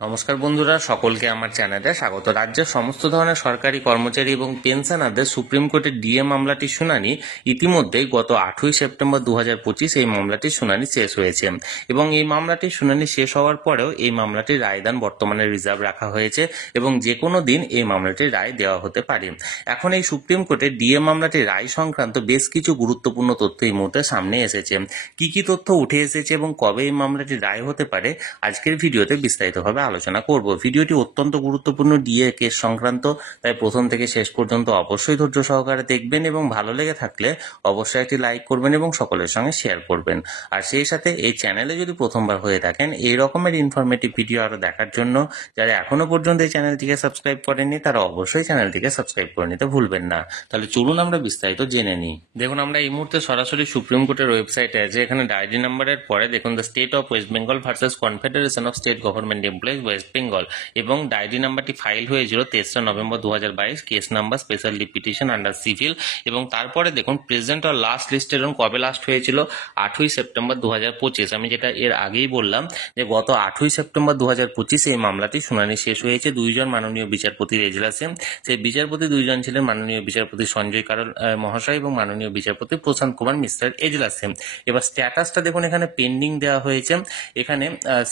নমস্কার বন্ধুরা, সকলকে আমার চ্যানেলে স্বাগত। রাজ্যের সমস্ত ধরনের সরকারি কর্মচারী এবং পেনশনারদের সুপ্রিম কোর্টের ডিএ মামলাটির শুনানি ইতিমধ্যেই গত 8ই সেপ্টেম্বর 2025 এই মামলাটির শুনানি শেষ হয়েছে এবং এই মামলাটির শুনানি শেষ হওয়ার পরেও এই মামলাটির রায়দান বর্তমানে রিজার্ভ রাখা হয়েছে এবং যে কোনো দিন এই মামলাটির রায় দেওয়া হতে পারে। এখন এই সুপ্রিম কোর্টের ডিএ মামলাটির রায় সংক্রান্ত বেশ কিছু গুরুত্বপূর্ণ তথ্য এই মুহূর্তে সামনে এসেছে। কি কি তথ্য উঠে এসেছে এবং কবে এই মামলাটির রায় হতে পারে আজকের ভিডিওতে বিস্তারিতভাবে আলোচনা করব। ভিডিওটি অত্যন্ত গুরুত্বপূর্ণ ডিএ কেস সংক্রান্ত, তাই প্রথম থেকে শেষ পর্যন্ত অবশ্যই ধৈর্য সহকারে দেখবেন এবং ভালো লেগে থাকলে অবশ্যই একটি লাইক করবেন এবং সকলের সঙ্গে শেয়ার করবেন। আর সেই সাথে এই চ্যানেলে যদি প্রথমবার হয়ে থাকেন এই রকমের ইনফরমেটিভ ভিডিও আরো দেখার জন্য যারা এখনো পর্যন্ত এই চ্যানেলটিকে সাবস্ক্রাইব করেননি তারা অবশ্যই চ্যানেলটিকে সাবস্ক্রাইব করে নিতে ভুলবেন না। তাহলে চলুন আমরা বিস্তারিত জেনে নিই। দেখুন, আমরা এই মুহূর্তে সরাসরি সুপ্রিম কোর্টের ওয়েবসাইটে আছে। এখানে ডায়েরি নাম্বারের পরে দেখুন the state of West Bengal versus confederation of state government employees West Bengal, এবং ডায়েরি নাম্বারটি ফাইল হয়েছিল 23 November 2022, case number special petition under civil. এবং তারপরে দেখুন প্রেজেন্ট আর লাস্ট লিস্টেড এবং কবে লাস্ট হয়েছিল 8ই সেপ্টেম্বর 2025। আমি যেটা এর আগেই বললাম যে গত 8ই সেপ্টেম্বর 2025 এই মামলাটি শুনানি শেষ হয়েছে দুইজন মাননীয় বিচারপতির এজলাসে। সেই বিচারপতি দুইজন ছিলেন মাননীয় বিচারপতি সঞ্জয় কারোল মহাশয় এবং মাননীয় বিচারপতি প্রশান্ত কুমার মিশ্রের এজলাসে। এবার স্ট্যাটাসটা দেখুন এখানে পেন্ডিং দেওয়া হয়েছে। এখানে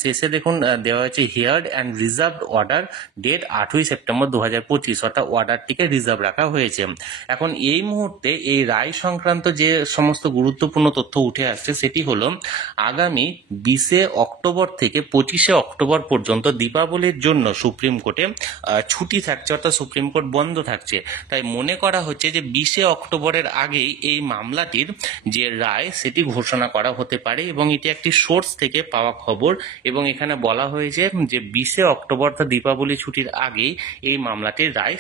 শেষে দেখুন দেওয়া হয়েছে heard and reserved order date 8ই সেপ্টেম্বর 2025, অর্থাৎ অর্ডারটিকে রিজার্ভ রাখা হয়েছে। এখন এই মুহূর্তে এই রায় সংক্রান্ত যে সমস্ত গুরুত্বপূর্ণ তথ্য উঠে আসছে সেটি হলো আগামী 20 অক্টোবর থেকে 25 অক্টোবর পর্যন্ত দীপাবলির জন্য সুপ্রিম কোর্টে ছুটি থাকছে, অর্থাৎ সুপ্রিম কোর্ট বন্ধ থাকছে। তাই মনে করা হচ্ছে যে 20 অক্টোবরের আগেই এই মামলাটির যে রায় সেটি ঘোষণা করা হতে পারে এবং এটি একটি সোর্স থেকে পাওয়া খবর। এবং এখানে বলা হয়েছে যে 20 অক্টোবর অর্থাৎ দীপাবলি ছুটির আগেই এই মামলাটির রায়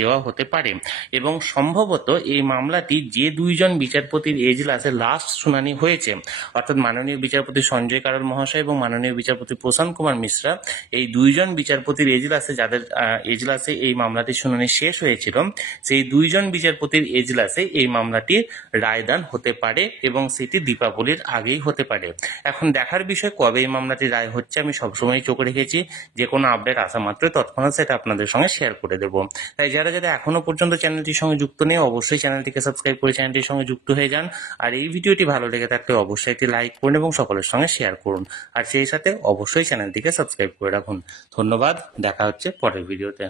দেওয়া হতে পারে। এবং সম্ভবত এই মামলাটি যে দুইজন বিচারপতির এজলাসে লাস্ট শুনানি হয়েছে, অর্থাৎ মাননীয় বিচারপতি সঞ্জয় কারোল মহাশয় এবং মাননীয় বিচারপতি প্রশান্ত কুমার মিশ্রা, এই দুইজন বিচারপতির এজলাসে যাদের এজলাসে এই মামলাটির শুনানি শেষ হয়েছিল সেই দুইজন বিচারপতির এজলাসে এই মামলাটির রায়দান হতে পারে এবং সেটি দীপাবলির আগেই হতে পারে। এখন দেখার বিষয় কবে এই মামলাটির রায় হচ্ছে। আমি সবসময় চোখ রেখেছি, যে কোনো আপডেট আসা মাত্রই তৎক্ষণাৎ সেটা আপনাদের সঙ্গে শেয়ার করে দেবো। তাই যারা যারা এখনো পর্যন্ত চ্যানেলটির সঙ্গে যুক্ত নেই অবশ্যই চ্যানেলটিকে সাবস্ক্রাইব করে চ্যানেলটির সঙ্গে যুক্ত হয়ে যান। আর এই ভিডিওটি ভালো লেগে থাকলে অবশ্যই একটি লাইক করুন এবং সকলের সঙ্গে শেয়ার করুন। আর সেই সাথে অবশ্যই চ্যানেলটিকে সাবস্ক্রাইব করে রাখুন। ধন্যবাদ, দেখা হচ্ছে পরের ভিডিওতে।